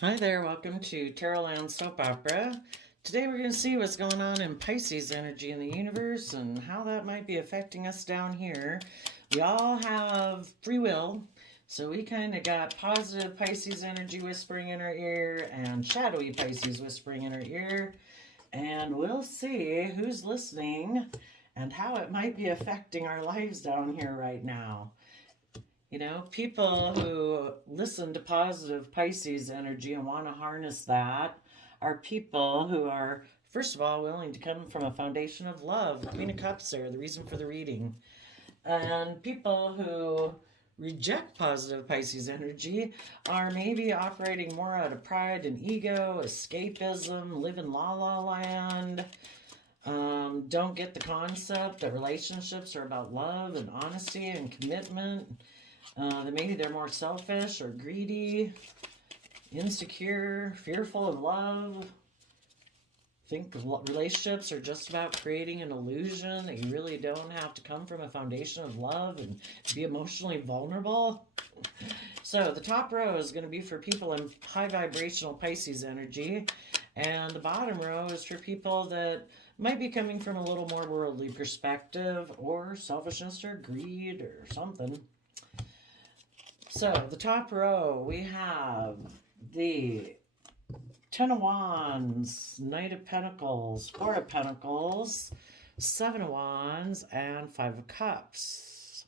Hi there, welcome to Tarotland Soap Opera. Today we're going to see what's going on in Pisces energy in the universe and how that might be affecting us down here. We all have free will, so we kind of got positive Pisces energy whispering in our ear and shadowy Pisces whispering in our ear. And we'll see who's listening and how it might be affecting our lives down here right now. You know, people who listen to positive Pisces energy and want to harness that are people who are, first of all, willing to come from a foundation of love. Queen of Cups there, the reason for the reading. And people who reject positive Pisces energy are maybe operating more out of pride and ego, escapism, live in la la land, don't get the concept that relationships are about love and honesty and commitment. That maybe they're more selfish or greedy, insecure, fearful of love. Think relationships are just about creating an illusion that you really don't have to come from a foundation of love and be emotionally vulnerable. So the top row is going to be for people in high vibrational Pisces energy, and the bottom row is for people that might be coming from a little more worldly perspective or selfishness or greed or something. So the top row, we have the Ten of Wands, Knight of Pentacles, Four of Pentacles, Seven of Wands, and Five of Cups.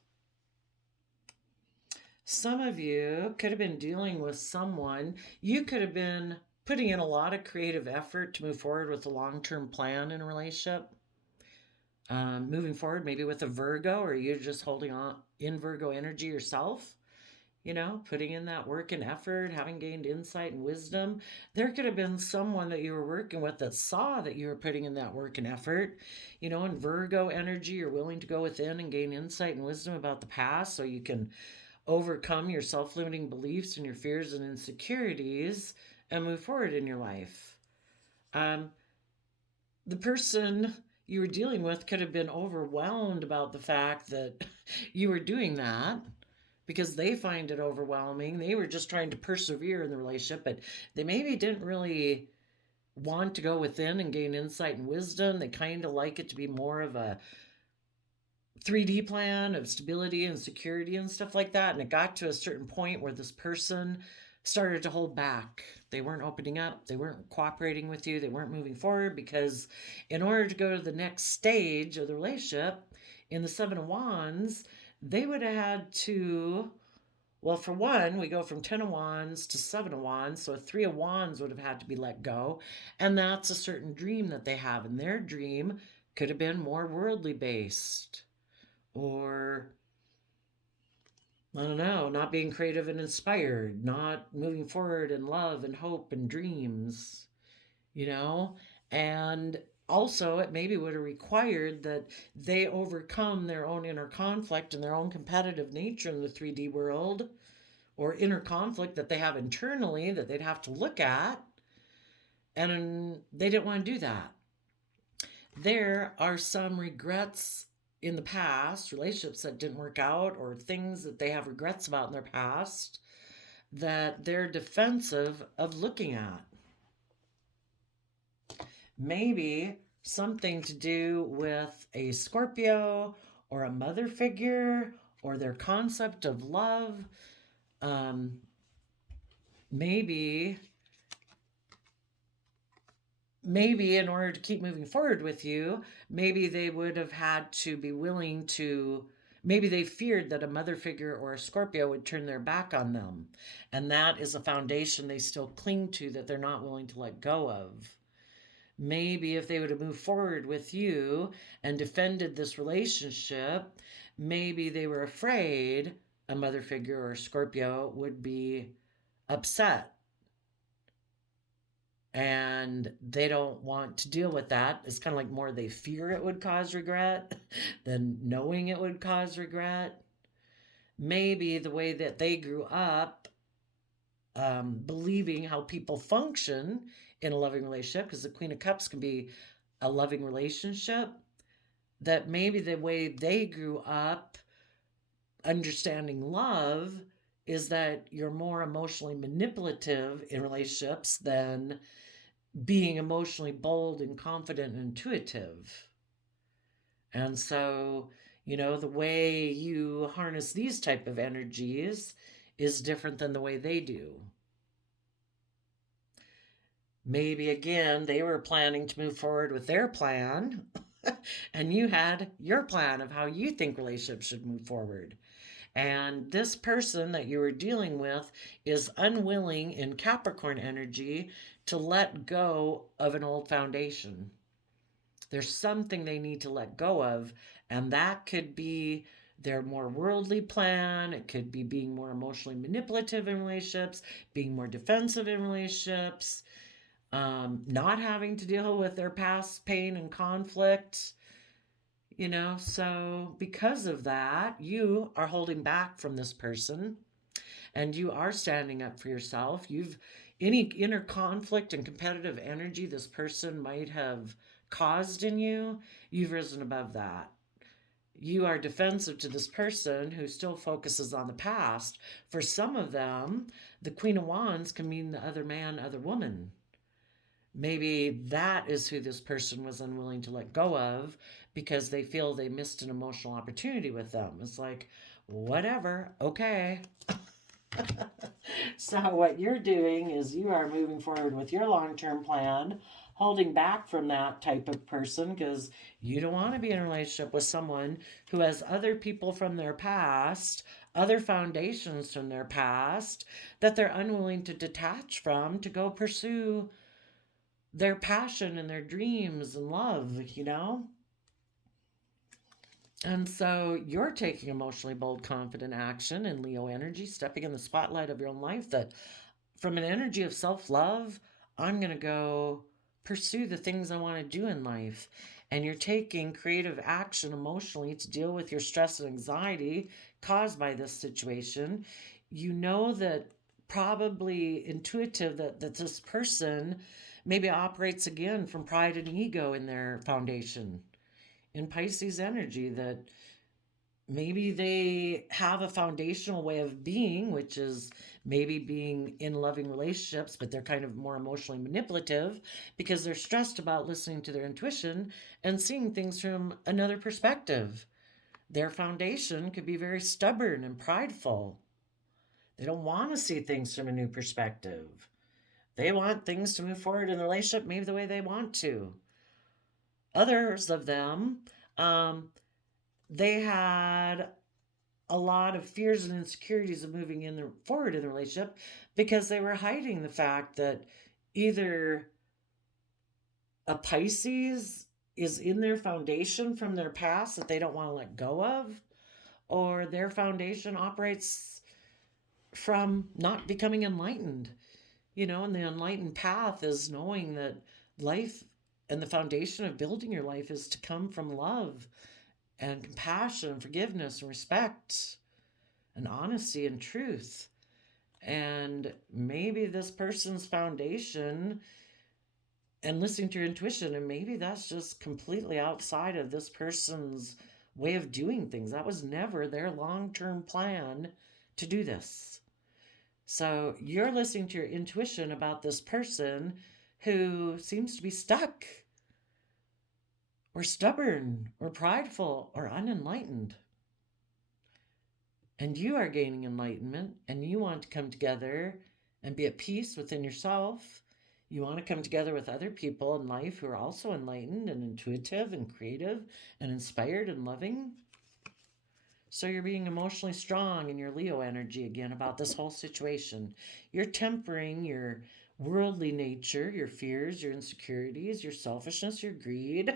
Some of you could have been dealing with someone. You could have been putting in a lot of creative effort to move forward with a long-term plan in a relationship. Moving forward, maybe with a Virgo, or you're just holding on in Virgo energy yourself. You know, putting in that work and effort, having gained insight and wisdom. There could have been someone that you were working with that saw that you were putting in that work and effort. You know, in Virgo energy, you're willing to go within and gain insight and wisdom about the past so you can overcome your self limiting beliefs and your fears and insecurities and move forward in your life. Um, the person you were dealing with could have been overwhelmed about the fact that you were doing that because they find it overwhelming. They were just trying to persevere in the relationship, but they maybe didn't really want to go within and gain insight and wisdom. They kind of like it to be more of a 3D plan of stability and security and stuff like that. And it got to a certain point where this person started to hold back. They weren't opening up, they weren't cooperating with you, they weren't moving forward because, in order to go to the next stage of the relationship, in the Seven of Wands, they would have had to, well, for one, we go from 10 of Wands to 7 of Wands, so a 3 of Wands would have had to be let go. And that's a certain dream that they have. And their dream could have been more worldly based, or, I don't know, not being creative and inspired, not moving forward in love and hope and dreams, you know? And also, it maybe would have required that they overcome their own inner conflict and their own competitive nature in the 3D world, or inner conflict that they have internally that they'd have to look at. And they didn't want to do that. There are some regrets in the past, relationships that didn't work out, or things that they have regrets about in their past that they're defensive of looking at. Maybe something to do with a Scorpio or a mother figure or their concept of love. Um, maybe in order to keep moving forward with you, maybe they would have had to be willing to, maybe they feared that a mother figure or a Scorpio would turn their back on them. And that is a foundation they still cling to that they're not willing to let go of. Maybe if they would have moved forward with you and defended this relationship, maybe they were afraid a mother figure or a Scorpio would be upset, and they don't want to deal with that. It's kind of like more they fear it would cause regret than knowing it would cause regret. Maybe the way that they grew up, believing how people function in a loving relationship, because the Queen of Cups can be a loving relationship, that maybe the way they grew up understanding love is that you're more emotionally manipulative in relationships than being emotionally bold and confident and intuitive. And so, the way you harness these type of energies is different than the way they do. Maybe again, they were planning to move forward with their plan, and you had your plan of how you think relationships should move forward. And this person that you were dealing with is unwilling in Capricorn energy to let go of an old foundation. There's something they need to let go of, and that could be their more worldly plan. It could be being more emotionally manipulative in relationships, being more defensive in relationships, not having to deal with their past pain and conflict. So because of that, you are holding back from this person and you are standing up for yourself. You've any inner conflict and competitive energy this person might have caused in you, you've risen above that. You are defensive to this person who still focuses on the past. For some of them, the Queen of Wands can mean the other man, other woman. Maybe that is who this person was unwilling to let go of because they feel they missed an emotional opportunity with them. It's like, whatever, okay. So, what you're doing is you are moving forward with your long term plan, holding back from that type of person because you don't want to be in a relationship with someone who has other people from their past, other foundations from their past that they're unwilling to detach from to go pursue their passion and their dreams and love. And so you're taking emotionally bold, confident action in Leo energy, stepping in the spotlight of your own life that from an energy of self love, I'm going to go pursue the things I want to do in life. And you're taking creative action emotionally to deal with your stress and anxiety caused by this situation. You know that probably intuitive that this person maybe operates again from pride and ego in their foundation in Pisces energy, that maybe they have a foundational way of being, which is maybe being in loving relationships, but they're kind of more emotionally manipulative because they're stressed about listening to their intuition and seeing things from another perspective. Their foundation could be very stubborn and prideful. They don't want to see things from a new perspective. They want things to move forward in the relationship maybe the way they want to. Others of them, um, they had a lot of fears and insecurities of moving forward in the relationship because they were hiding the fact that either a Pisces is in their foundation from their past that they don't want to let go of, or their foundation operates from not becoming enlightened. And the enlightened path is knowing that life and the foundation of building your life is to come from love and compassion and forgiveness and respect and honesty and truth. And maybe this person's foundation and listening to your intuition, and maybe that's just completely outside of this person's way of doing things. That was never their long term plan to do this. So you're listening to your intuition about this person who seems to be stuck or stubborn or prideful or unenlightened. And you are gaining enlightenment and you want to come together and be at peace within yourself. You want to come together with other people in life who are also enlightened and intuitive and creative and inspired and loving. So you're being emotionally strong in your Leo energy again about this whole situation. You're tempering your worldly nature, your fears, your insecurities, your selfishness, your greed,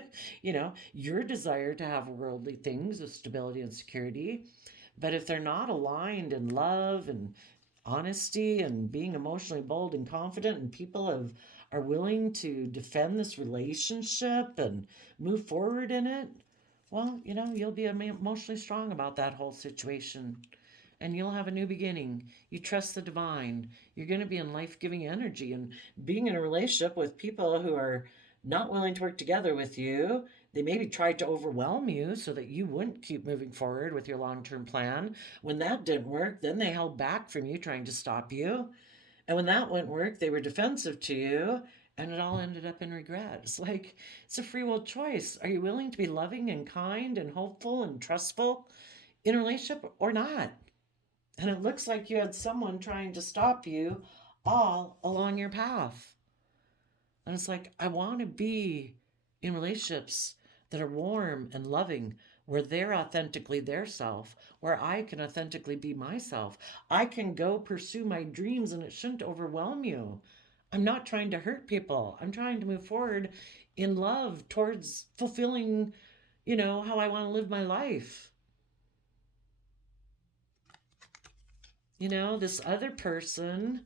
your desire to have worldly things of stability and security. But if they're not aligned in love and honesty and being emotionally bold and confident, and are willing to defend this relationship and move forward in it, well, you'll be emotionally strong about that whole situation. And you'll have a new beginning. You trust the divine. You're going to be in life giving energy. And being in a relationship with people who are not willing to work together with you, They maybe tried to overwhelm you so that you wouldn't keep moving forward with your long term plan. When that didn't work, then they held back from you, trying to stop you. And when that wouldn't work, they were defensive to you, and it all ended up in regret. It's like, it's a free will choice. Are you willing to be loving and kind and hopeful and trustful in a relationship or not? And it looks like you had someone trying to stop you all along your path. And it's like, I want to be in relationships that are warm and loving, where they're authentically their self, where I can authentically be myself. I can go pursue my dreams and it shouldn't overwhelm you. I'm not trying to hurt people. I'm trying to move forward in love towards fulfilling, how I want to live my life. This other person,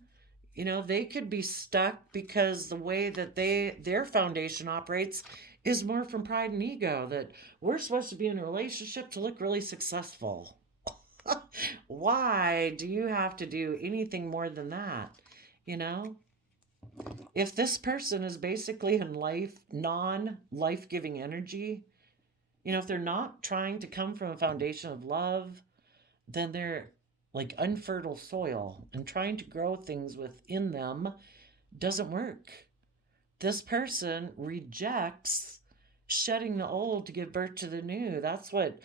they could be stuck because the way that their foundation operates is more from pride and ego, that we're supposed to be in a relationship to look really successful. Why do you have to do anything more than that? You know, if this person is basically in non-life giving energy, if they're not trying to come from a foundation of love, then they're like unfertile soil, and trying to grow things within them doesn't work. This person rejects shedding the old to give birth to the new. That's what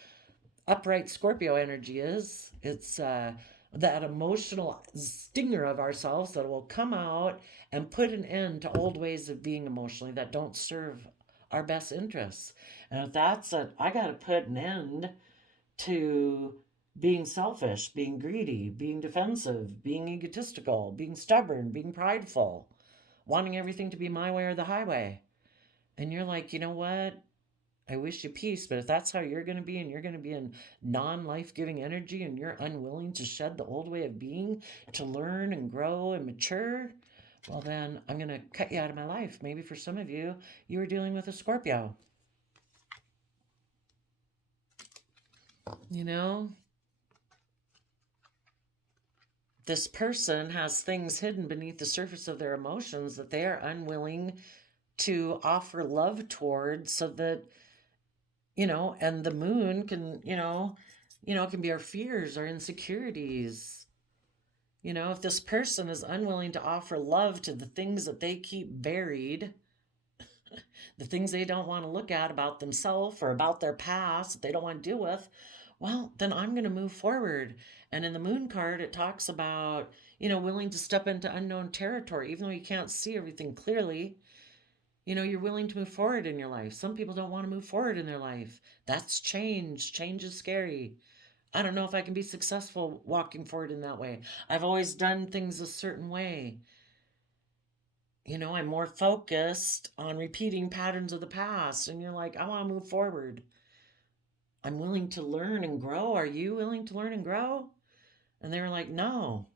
upright Scorpio energy is. It's that emotional stinger of ourselves that will come out and put an end to old ways of being emotionally that don't serve our best interests. And if that's it, I got to put an end to being selfish, being greedy, being defensive, being egotistical, being stubborn, being prideful, wanting everything to be my way or the highway. And you're like, you know what? I wish you peace, but if that's how you're going to be, and you're going to be in non-life giving energy, and you're unwilling to shed the old way of being to learn and grow and mature, well, then I'm going to cut you out of my life. Maybe for some of you, you were dealing with a Scorpio. This person has things hidden beneath the surface of their emotions that they are unwilling to offer love towards, so that and the moon can can be our fears, our insecurities. If this person is unwilling to offer love to the things that they keep buried, the things they don't want to look at about themselves or about their past that they don't want to deal with, well, then I'm going to move forward. And in the moon card, it talks about, willing to step into unknown territory, even though you can't see everything clearly. You're willing to move forward in your life. Some people don't want to move forward in their life. That's change. Change is scary. I don't know if I can be successful walking forward in that way. I've always done things a certain way. I'm more focused on repeating patterns of the past. And you're like, I want to move forward. I'm willing to learn and grow. Are you willing to learn and grow? And they were like, no.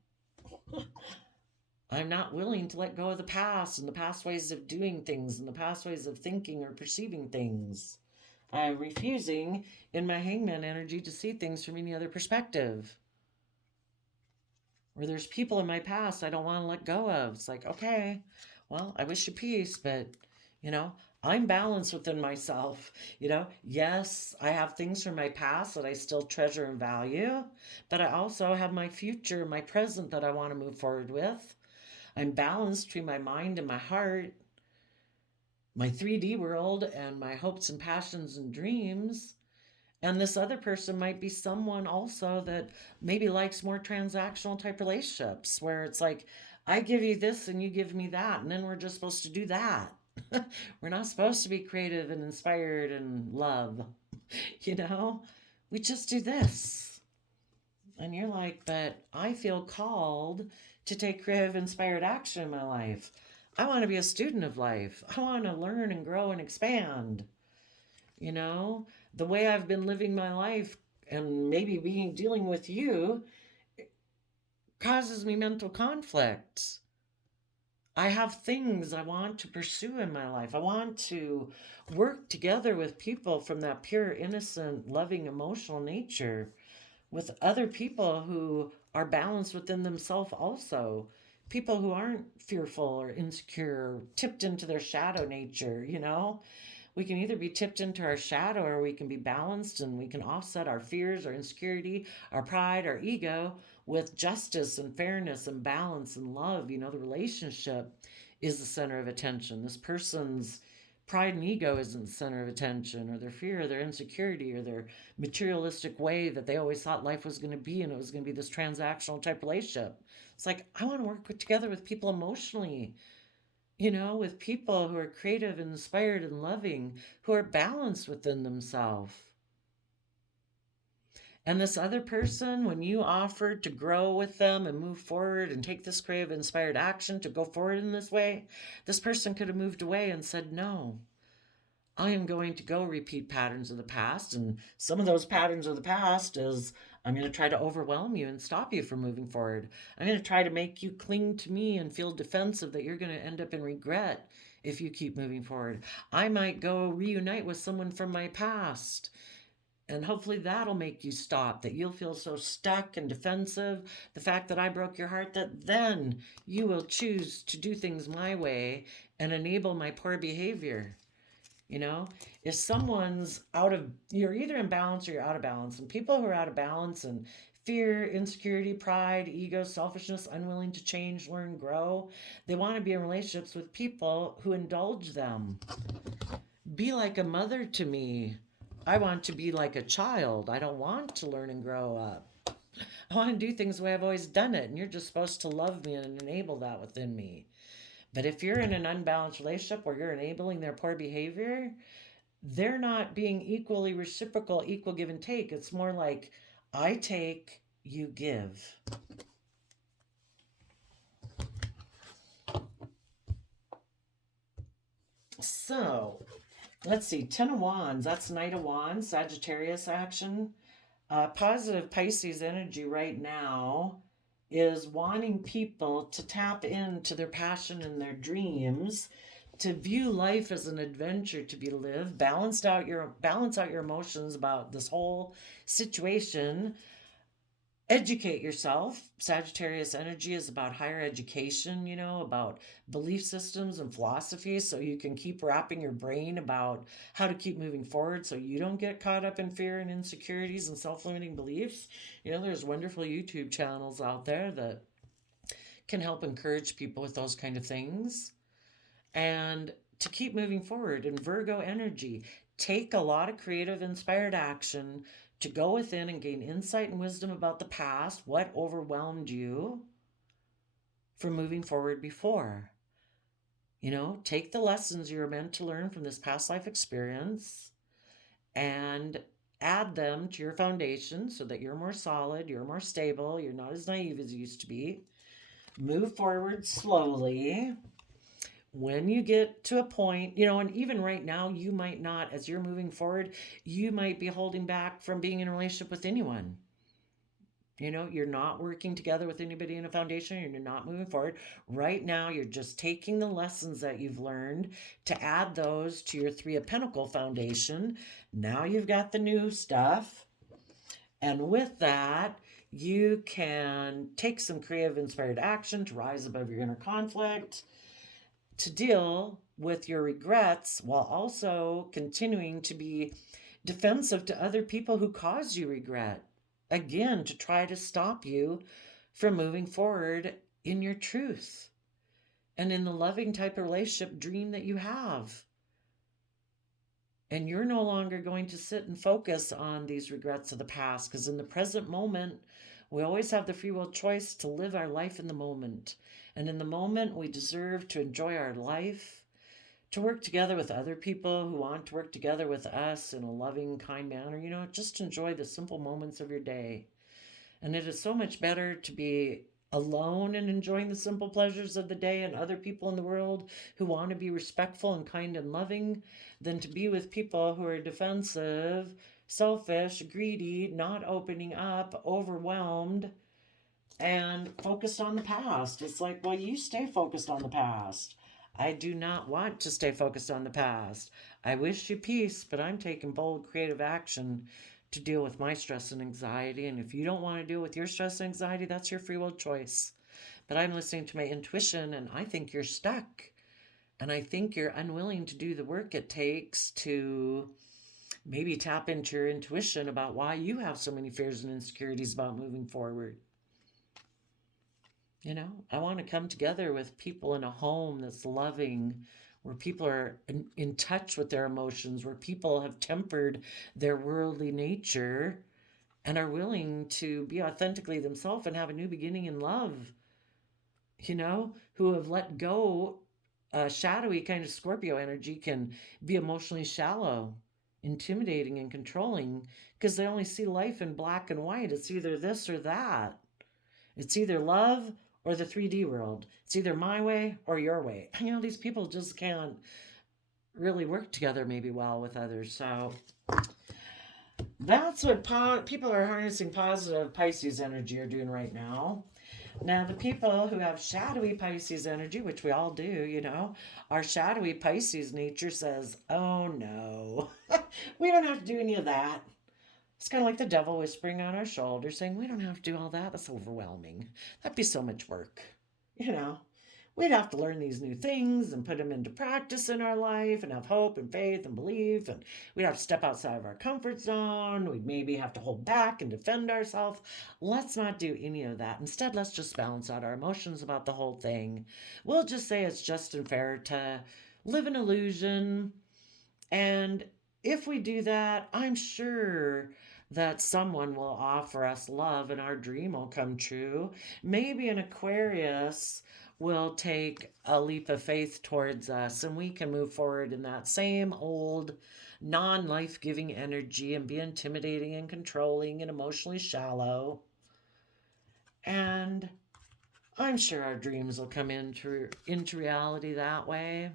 I'm not willing to let go of the past and the past ways of doing things and the past ways of thinking or perceiving things. I'm refusing in my hangman energy to see things from any other perspective. Or there's people in my past I don't want to let go of. It's like, okay, well, I wish you peace, but, I'm balanced within myself. Yes, I have things from my past that I still treasure and value, but I also have my future, my present that I want to move forward with. I'm balanced between my mind and my heart, my 3D world, and my hopes and passions and dreams. And this other person might be someone also that maybe likes more transactional type relationships, where it's like, I give you this and you give me that, and then we're just supposed to do that. We're not supposed to be creative and inspired and love. We just do this. And you're like, but I feel called to take creative, inspired action in my life. I want to be a student of life. I want to learn and grow and expand. The way I've been living my life and maybe dealing with you causes me mental conflict. I have things I want to pursue in my life. I want to work together with people from that pure, innocent, loving, emotional nature, with other people who are balanced within themselves also. People who aren't fearful or insecure, or tipped into their shadow nature, We can either be tipped into our shadow, or we can be balanced, and we can offset our fears, our insecurity, our pride, our ego with justice and fairness and balance and love. The relationship is the center of attention. This person's pride and ego isn't the center of attention, or their fear, or their insecurity, or their materialistic way that they always thought life was going to be, and it was going to be this transactional type relationship. It's like, I want to work together with people emotionally, with people who are creative, inspired, and loving, who are balanced within themselves. And this other person, when you offered to grow with them and move forward and take this creative, inspired action to go forward in this way, this person could have moved away and said, no, I am going to go repeat patterns of the past. And some of those patterns of the past is, I'm going to try to overwhelm you and stop you from moving forward. I'm going to try to make you cling to me and feel defensive, that you're going to end up in regret if you keep moving forward. I might go reunite with someone from my past, and hopefully that'll make you stop, that you'll feel so stuck and defensive, the fact that I broke your heart, that then you will choose to do things my way and enable my poor behavior. If someone's you're either in balance or you're out of balance. And people who are out of balance and fear, insecurity, pride, ego, selfishness, unwilling to change, learn, grow, they want to be in relationships with people who indulge them. Be like a mother to me. I want to be like a child. I don't want to learn and grow up. I want to do things the way I've always done it, and you're just supposed to love me and enable that within me. But if you're in an unbalanced relationship where you're enabling their poor behavior, they're not being equally reciprocal, equal give and take. It's more like, I take, you give. So, let's see, 10 of Wands, that's Knight of Wands, Sagittarius action. Positive Pisces energy right now is wanting people to tap into their passion and their dreams, to view life as an adventure to be lived, balance out your emotions about this whole situation. Educate yourself. Sagittarius energy is about higher education, about belief systems and philosophies, so you can keep wrapping your brain about how to keep moving forward, so you don't get caught up in fear and insecurities and self-limiting beliefs. There's wonderful YouTube channels out there that can help encourage people with those kind of things. And to keep moving forward. In Virgo energy, take a lot of creative, inspired action to go within and gain insight and wisdom about the past, what overwhelmed you from moving forward before. Take the lessons you're meant to learn from this past life experience and add them to your foundation so that you're more solid, you're more stable, you're not as naive as you used to be. Move forward slowly. When you get to a point, and even right now, you might not, as you're moving forward, you might be holding back from being in a relationship with anyone. You're not working together with anybody in a foundation, and you're not moving forward. Right now, you're just taking the lessons that you've learned to add those to your Three of Pentacles foundation. Now you've got the new stuff. And with that, you can take some creative, inspired action to rise above your inner conflict, to deal with your regrets while also continuing to be defensive to other people who cause you regret. Again, to try to stop you from moving forward in your truth and in the loving type of relationship dream that you have. And you're no longer going to sit and focus on these regrets of the past, because in the present moment, we always have the free will choice to live our life in the moment. And in the moment, we deserve to enjoy our life, to work together with other people who want to work together with us in a loving, kind manner. Just enjoy the simple moments of your day. And it is so much better to be alone and enjoying the simple pleasures of the day and other people in the world who want to be respectful and kind and loving than to be with people who are defensive, selfish, greedy, not opening up, overwhelmed, and focused on the past. It's like, well, you stay focused on the past. I do not want to stay focused on the past. I wish you peace, but I'm taking bold, creative action to deal with my stress and anxiety. And if you don't want to deal with your stress and anxiety, that's your free will choice. But I'm listening to my intuition, and I think you're stuck. And I think you're unwilling to do the work it takes to maybe tap into your intuition about why you have so many fears and insecurities about moving forward. I want to come together with people in a home that's loving, where people are in touch with their emotions, where people have tempered their worldly nature and are willing to be authentically themselves and have a new beginning in love, who have let go. Shadowy kind of Scorpio energy can be emotionally shallow, intimidating, and controlling because they only see life in black and white. It's either this or that. It's either love or the 3D world. It's either my way or your way. These people just can't really work together maybe well with others. So that's what people are harnessing positive Pisces energy are doing right now. Now, the people who have shadowy Pisces energy, which we all do, our shadowy Pisces nature says, oh no, we don't have to do any of that. It's kind of like the devil whispering on our shoulder saying, we don't have to do all that. That's overwhelming. That'd be so much work. We'd have to learn these new things and put them into practice in our life and have hope and faith and belief. And we'd have to step outside of our comfort zone. We'd maybe have to hold back and defend ourselves. Let's not do any of that. Instead, let's just balance out our emotions about the whole thing. We'll just say it's just and fair to live an illusion. And if we do that, I'm sure that someone will offer us love and our dream will come true. Maybe an Aquarius will take a leap of faith towards us and we can move forward in that same old non-life giving energy and be intimidating and controlling and emotionally shallow. And I'm sure our dreams will come into reality that way.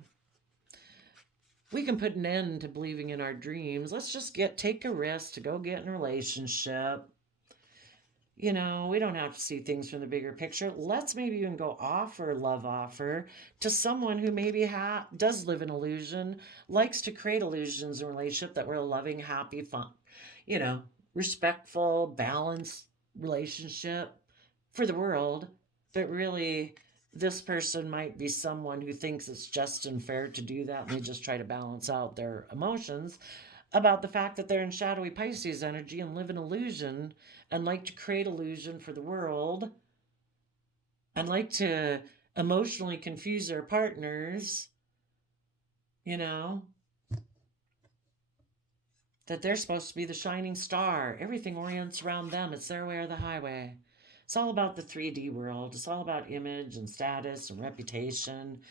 We can put an end to believing in our dreams. Let's just take a risk to go get in a relationship. We don't have to see things from the bigger picture. Let's maybe even go offer a love offer to someone who maybe does live an illusion, likes to create illusions in a relationship that we're a loving, happy, fun, respectful, balanced relationship for the world. But really, this person might be someone who thinks it's just and fair to do that, and they just try to balance out their emotions about the fact that they're in shadowy Pisces energy and live in illusion and like to create illusion for the world and like to emotionally confuse their partners, that they're supposed to be the shining star. Everything orients around them. It's their way or the highway. It's all about the 3D world. It's all about image and status and reputation.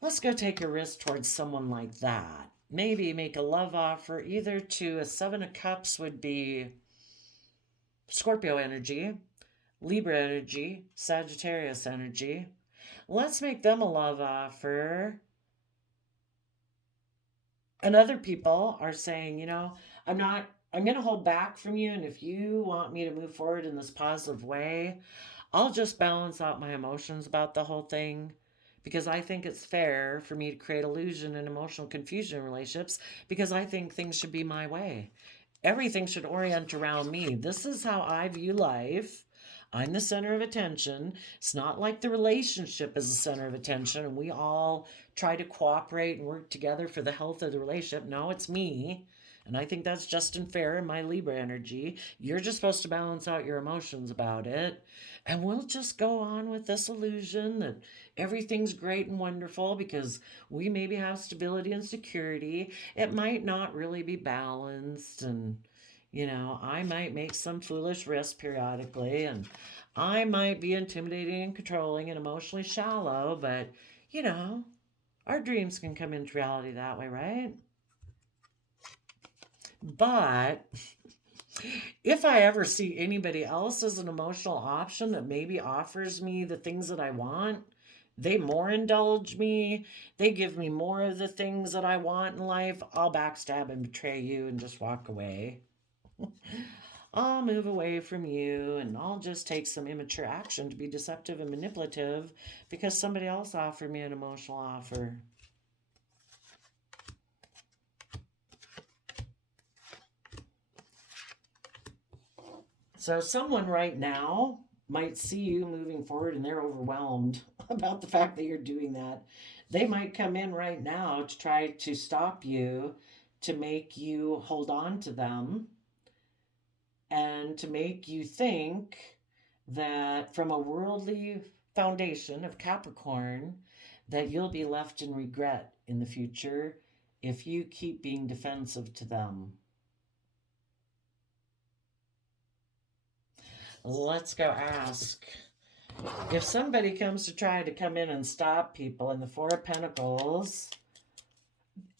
Let's go take a risk towards someone like that. Maybe make a love offer either to a 7 of Cups would be Scorpio energy, Libra energy, Sagittarius energy. Let's make them a love offer. And other people are saying, I'm going to hold back from you. And if you want me to move forward in this positive way, I'll just balance out my emotions about the whole thing because I think it's fair for me to create illusion and emotional confusion in relationships because I think things should be my way. Everything should orient around me. This is how I view life. I'm the center of attention. It's not like the relationship is the center of attention and we all try to cooperate and work together for the health of the relationship. No, it's me. And I think that's just and fair in my Libra energy. You're just supposed to balance out your emotions about it. And we'll just go on with this illusion that everything's great and wonderful because we maybe have stability and security. It might not really be balanced. And, I might make some foolish risks periodically. And I might be intimidating and controlling and emotionally shallow. But, our dreams can come into reality that way, right? But if I ever see anybody else as an emotional option that maybe offers me the things that I want, they more indulge me, they give me more of the things that I want in life, I'll backstab and betray you and just walk away. I'll move away from you and I'll just take some immature action to be deceptive and manipulative because somebody else offered me an emotional offer. So someone right now might see you moving forward and they're overwhelmed about the fact that you're doing that. They might come in right now to try to stop you, to make you hold on to them, and to make you think that from a worldly foundation of Capricorn, that you'll be left in regret in the future if you keep being defensive to them. Let's go ask. If somebody comes to try to come in and stop people in the Four of Pentacles,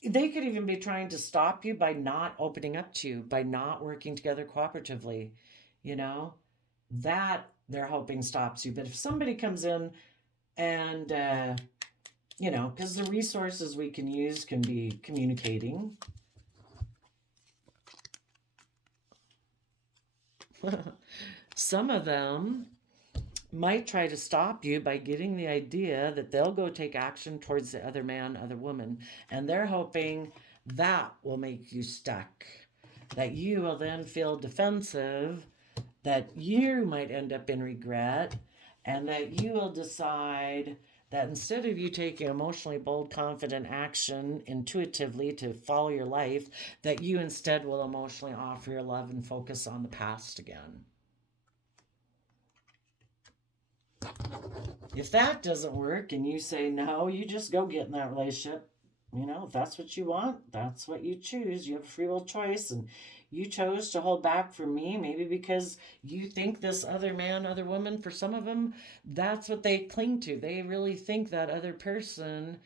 they could even be trying to stop you by not opening up to you, by not working together cooperatively. You know, that they're hoping stops you. But if somebody comes in and, because the resources we can use can be communicating. Some of them might try to stop you by getting the idea that they'll go take action towards the other man, other woman, and they're hoping that will make you stuck, that you will then feel defensive, that you might end up in regret, and that you will decide that instead of you taking emotionally bold, confident action intuitively to follow your life, that you instead will emotionally offer your love and focus on the past again. If that doesn't work and you say no, you just go get in that relationship. If that's what you want, that's what you choose. You have a free will choice, and you chose to hold back from me, maybe because you think this other man, other woman, for some of them, that's what they cling to. They really think that other person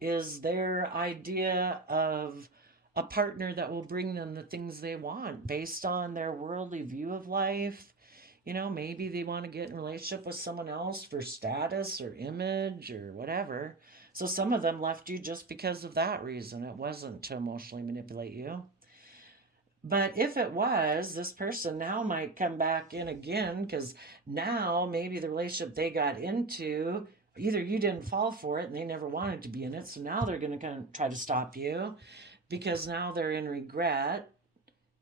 is their idea of a partner that will bring them the things they want based on their worldly view of life. Maybe they want to get in a relationship with someone else for status or image or whatever. So some of them left you just because of that reason. It wasn't to emotionally manipulate you. But if it was, this person now might come back in again, because now maybe the relationship they got into, either you didn't fall for it and they never wanted to be in it, so now they're going to kind of try to stop you because now they're in regret,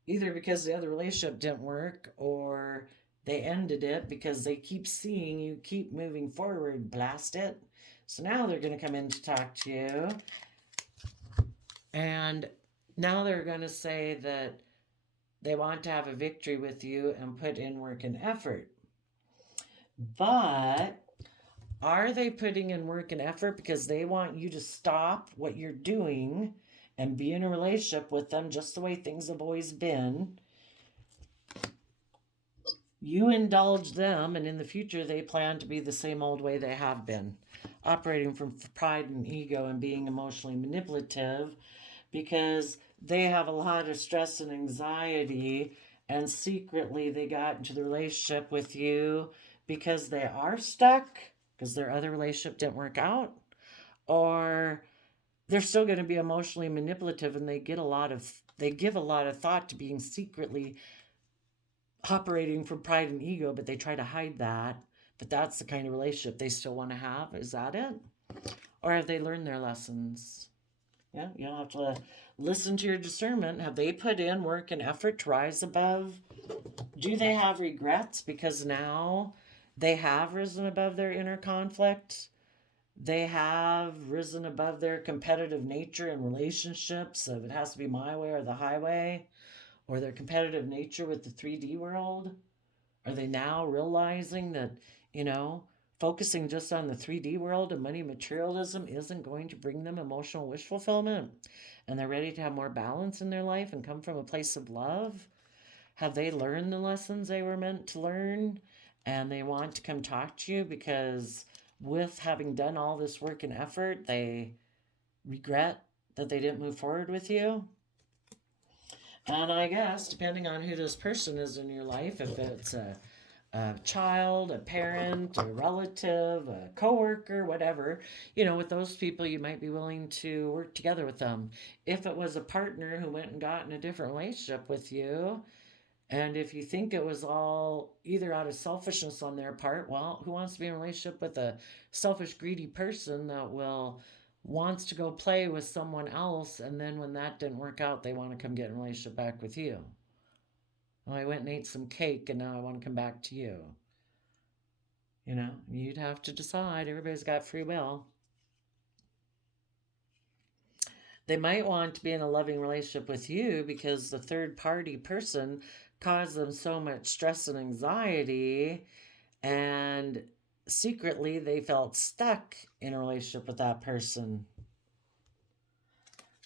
either because the other relationship didn't work or they ended it because they keep seeing you keep moving forward, blast it. So now they're going to come in to talk to you. And now they're going to say that they want to have a victory with you and put in work and effort. But are they putting in work and effort because they want you to stop what you're doing and be in a relationship with them just the way things have always been? You indulge them, and in the future they plan to be the same old way they have been, operating from pride and ego and being emotionally manipulative, because they have a lot of stress and anxiety, and secretly they got into the relationship with you because they are stuck, because their other relationship didn't work out, or they're still going to be emotionally manipulative, and they give a lot of thought to being secretly operating from pride and ego, but they try to hide that. But that's the kind of relationship they still want to have. Is that it? Or have they learned their lessons? Yeah, you'll have to listen to your discernment. Have they put in work and effort to rise above? Do they have regrets because now they have risen above their inner conflict? They have risen above their competitive nature in relationships of it has to be my way or the highway, or their competitive nature with the 3D world? Are they now realizing that, focusing just on the 3D world and money materialism isn't going to bring them emotional wish fulfillment? And they're ready to have more balance in their life and come from a place of love? Have they learned the lessons they were meant to learn? And they want to come talk to you because with having done all this work and effort, they regret that they didn't move forward with you? And I guess, depending on who this person is in your life, if it's a child, a parent, a relative, a coworker, whatever, with those people, you might be willing to work together with them. If it was a partner who went and got in a different relationship with you, and if you think it was all either out of selfishness on their part, well, who wants to be in a relationship with a selfish, greedy person that wants to go play with someone else, and then when that didn't work out, they want to come get in a relationship back with you? Well, I went and ate some cake, and now I want to come back to you. You'd have to decide. Everybody's got free will. They might want to be in a loving relationship with you because the third party person caused them so much stress and anxiety, and secretly they felt stuck in a relationship with that person.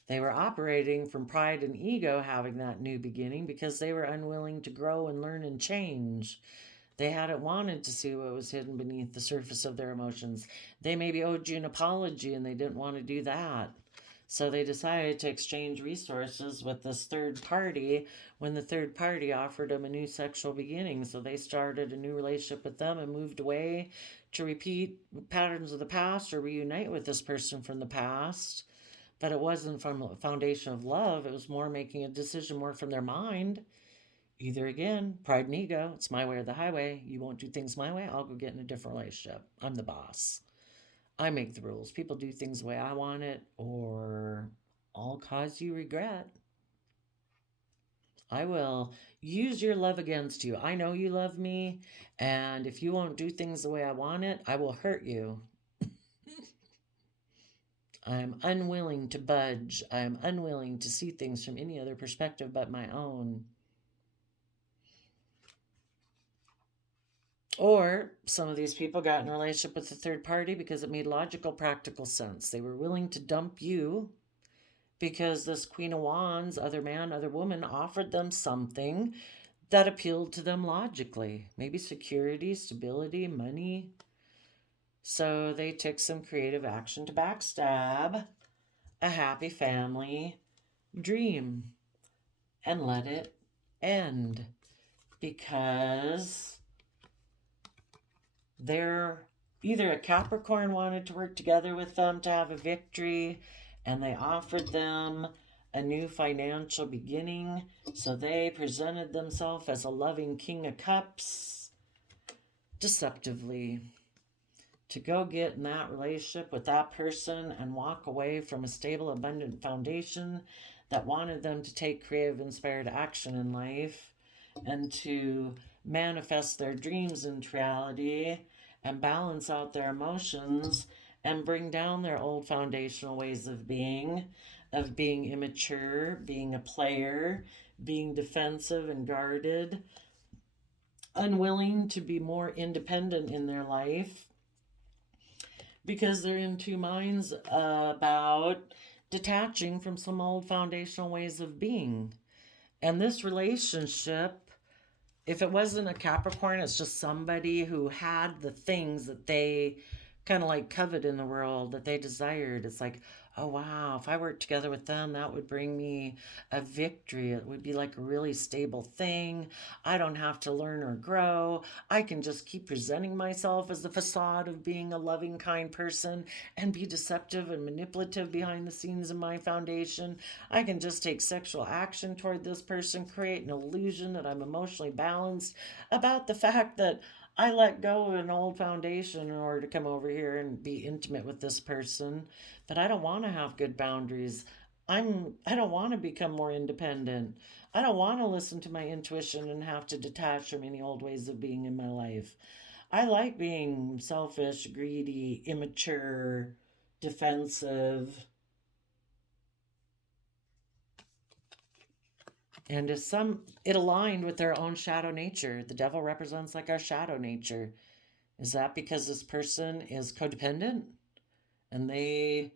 They were operating from pride and ego, having that new beginning because they were unwilling to grow and learn and change. They hadn't wanted to see what was hidden beneath the surface of their emotions. They maybe owed you an apology and they didn't want to do that. So they decided to exchange resources with this third party when the third party offered them a new sexual beginning. So they started a new relationship with them and moved away to repeat patterns of the past or reunite with this person from the past. But it wasn't from a foundation of love. It was more making a decision more from their mind. Either again, pride and ego, it's my way or the highway. You won't do things my way, I'll go get in a different relationship. I'm the boss. I make the rules. People do things the way I want it, or I'll cause you regret. I will use your love against you. I know you love me, and if you won't do things the way I want it, I will hurt you. I'm unwilling to budge. I'm unwilling to see things from any other perspective but my own. Or some of these people got in a relationship with a third party because it made logical, practical sense. They were willing to dump you because this Queen of Wands, other man, other woman, offered them something that appealed to them logically. Maybe security, stability, money. So they took some creative action to backstab a happy family dream and let it end because they're either a Capricorn wanted to work together with them to have a victory, and they offered them a new financial beginning. So they presented themselves as a loving King of Cups deceptively to go get in that relationship with that person and walk away from a stable, abundant foundation that wanted them to take creative, inspired action in life and to manifest their dreams into reality and balance out their emotions and bring down their old foundational ways of being immature, being a player, being defensive and guarded, unwilling to be more independent in their life because they're in two minds about detaching from some old foundational ways of being. And this relationship, if it wasn't a Capricorn, it's just somebody who had the things that they kind of like covet in the world that they desired. It's like, oh wow, if I worked together with them, that would bring me a victory. It would be like a really stable thing. I don't have to learn or grow. I can just keep presenting myself as the facade of being a loving, kind person and be deceptive and manipulative behind the scenes in my foundation. I can just take sexual action toward this person, create an illusion that I'm emotionally balanced about the fact that I let go of an old foundation in order to come over here and be intimate with this person, but I don't want to have good boundaries. I don't want to become more independent. I don't want to listen to my intuition and have to detach from any old ways of being in my life. I like being selfish, greedy, immature, defensive. And it aligned with their own shadow nature. The devil represents like our shadow nature. Is that because this person is codependent and they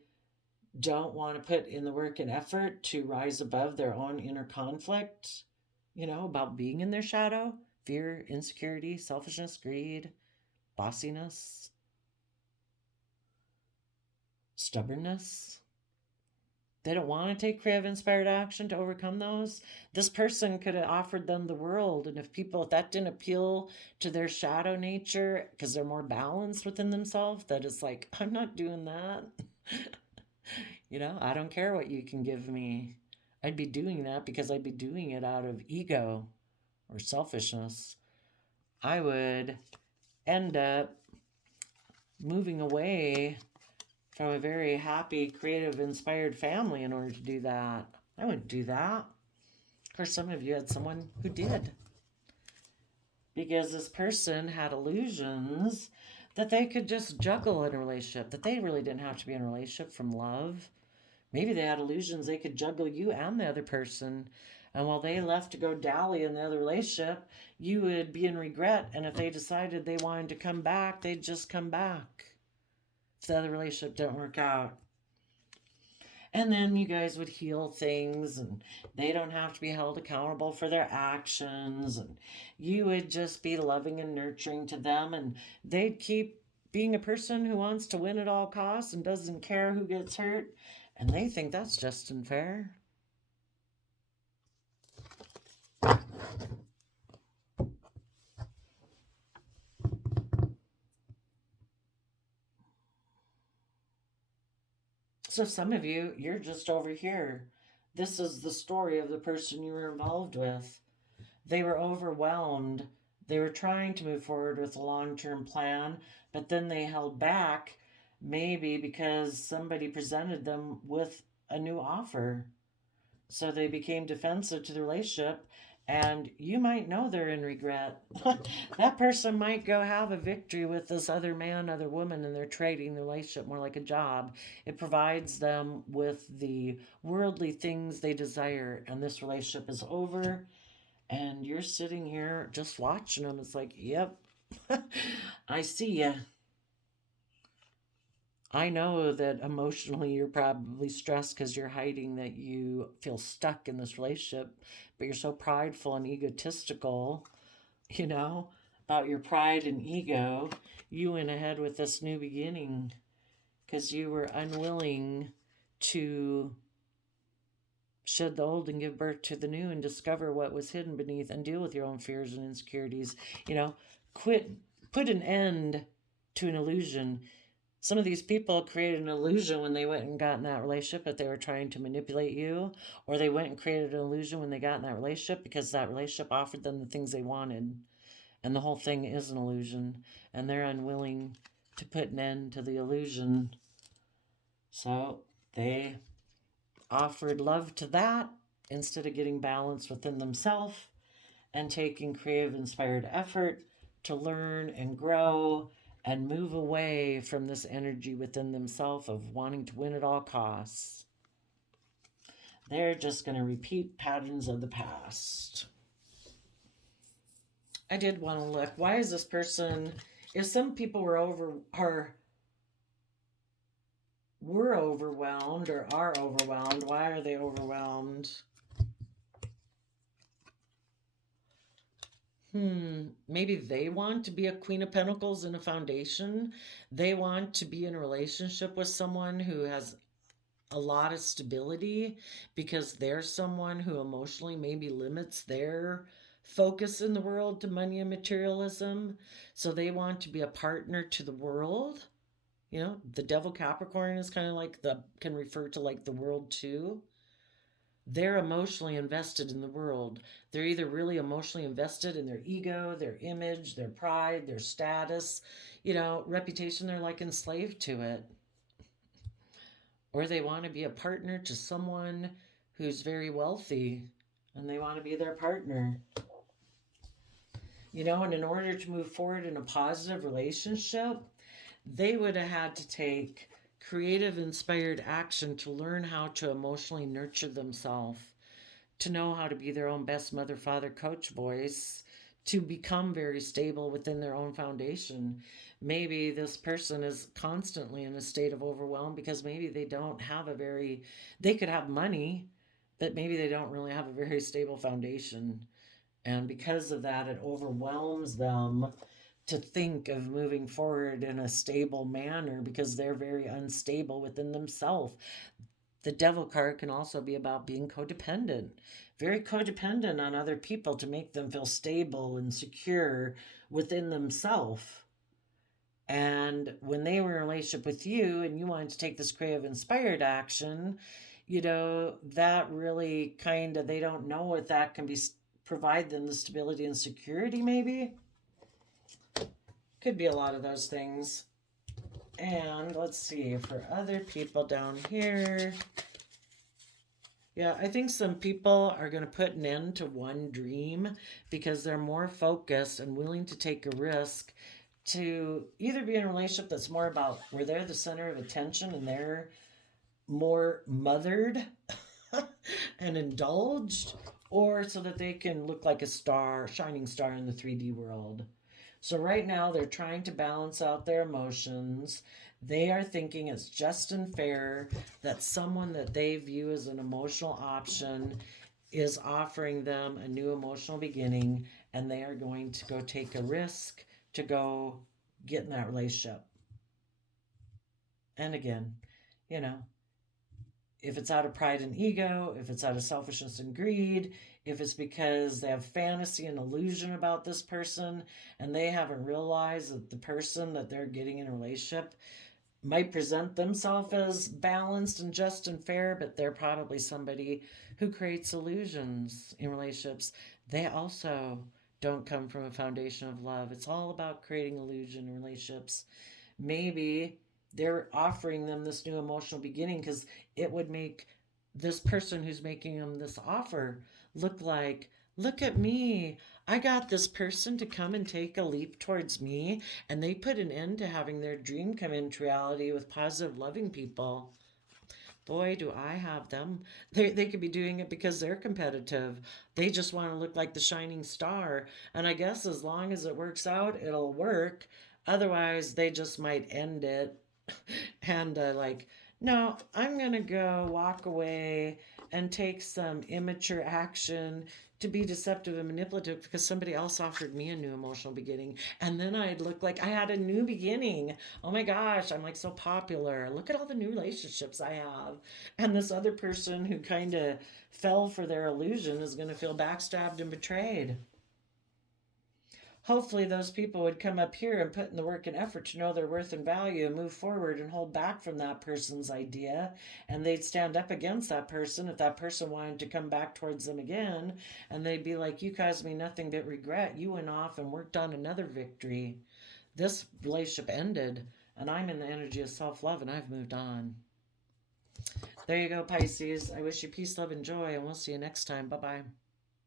don't want to put in the work and effort to rise above their own inner conflict, about being in their shadow? Fear, insecurity, selfishness, greed, bossiness, stubbornness. They don't want to take creative, inspired action to overcome those. This person could have offered them the world. And if that didn't appeal to their shadow nature, because they're more balanced within themselves, that it's like, I'm not doing that. I don't care what you can give me. I'd be doing that because I'd be doing it out of ego or selfishness. I would end up moving away from a very happy, creative, inspired family in order to do that. I wouldn't do that. Of course, some of you had someone who did. Because this person had illusions that they could just juggle in a relationship, that they really didn't have to be in a relationship from love. Maybe they had illusions they could juggle you and the other person. And while they left to go dally in the other relationship, you would be in regret. And if they decided they wanted to come back, they'd just come back if the other relationship didn't work out. And then you guys would heal things, and they don't have to be held accountable for their actions. And you would just be loving and nurturing to them, and they'd keep being a person who wants to win at all costs and doesn't care who gets hurt. And they think that's just unfair. So some of you, you're just over here. This is the story of the person you were involved with. They were overwhelmed. They were trying to move forward with a long term plan, but then they held back, maybe because somebody presented them with a new offer. So they became defensive to the relationship, and you might know they're in regret. That person might go have a victory with this other man, other woman, and they're trading the relationship more like a job. It provides them with the worldly things they desire, and this relationship is over, and you're sitting here just watching them. It's like, yep, I see ya. I know that emotionally you're probably stressed because you're hiding that you feel stuck in this relationship, but you're so prideful and egotistical, you know, about your pride and ego. You went ahead with this new beginning because you were unwilling to shed the old and give birth to the new and discover what was hidden beneath and deal with your own fears and insecurities. You know, put an end to an illusion. Some of these people created an illusion when they went and got in that relationship that they were trying to manipulate you, or they went and created an illusion when they got in that relationship because that relationship offered them the things they wanted. And the whole thing is an illusion, and they're unwilling to put an end to the illusion. So they offered love to that instead of getting balance within themselves and taking creative, inspired effort to learn and grow and move away from this energy within themselves of wanting to win at all costs. They're just going to repeat patterns of the past. I did want to look. Why is this person? If some people were overwhelmed or are overwhelmed, why are they overwhelmed? Maybe they want to be a Queen of Pentacles in a foundation. They want to be in a relationship with someone who has a lot of stability because they're someone who emotionally maybe limits their focus in the world to money and materialism. So they want to be a partner to the world. You know, the devil Capricorn is kind of like can refer to like the world too. They're emotionally invested in the world. They're either really emotionally invested in their ego, their image, their pride, their status, reputation. They're like enslaved to it. Or they want to be a partner to someone who's very wealthy and they want to be their partner. And in order to move forward in a positive relationship, they would have had to take creative, inspired action to learn how to emotionally nurture themselves, to know how to be their own best mother, father, coach voice, to become very stable within their own foundation. Maybe this person is constantly in a state of overwhelm because maybe they could have money, but maybe they don't really have a very stable foundation. And because of that, it overwhelms them to think of moving forward in a stable manner because they're very unstable within themselves. The devil card can also be about being codependent, very codependent on other people to make them feel stable and secure within themselves. And when they were in a relationship with you and you wanted to take this creative inspired action, that really they don't know if that can provide them the stability and security maybe. Could be a lot of those things. And let's see, for other people down here. Yeah, I think some people are going to put an end to one dream because they're more focused and willing to take a risk to either be in a relationship that's more about where they're the center of attention and they're more mothered and indulged, or so that they can look like a star, shining star in the 3D world. So right now they're trying to balance out their emotions. They are thinking it's just and fair that someone that they view as an emotional option is offering them a new emotional beginning, and they are going to go take a risk to go get in that relationship. And again, you know, if it's out of pride and ego, if it's out of selfishness and greed, if it's because they have fantasy and illusion about this person and they haven't realized that the person that they're getting in a relationship might present themselves as balanced and just and fair, but they're probably somebody who creates illusions in relationships. They also don't come from a foundation of love. It's all about creating illusion in relationships. Maybe they're offering them this new emotional beginning because it would make this person who's making them this offer look like, look at me. I got this person to come and take a leap towards me, and they put an end to having their dream come into reality with positive, loving people. Boy, do I have them. They could be doing it because they're competitive. They just want to look like the shining star. And I guess as long as it works out, it'll work. Otherwise, they just might end it and like, no, I'm going to go walk away and take some immature action to be deceptive and manipulative because somebody else offered me a new emotional beginning. And then I'd look like I had a new beginning. Oh my gosh, I'm like so popular. Look at all the new relationships I have. And this other person who kind of fell for their illusion is going to feel backstabbed and betrayed. Hopefully those people would come up here and put in the work and effort to know their worth and value and move forward and hold back from that person's idea, and they'd stand up against that person if that person wanted to come back towards them again, and they'd be like, you caused me nothing but regret. You went off and worked on another victory. This relationship ended, and I'm in the energy of self-love, and I've moved on. There you go, Pisces. I wish you peace, love, and joy, and we'll see you next time. Bye-bye.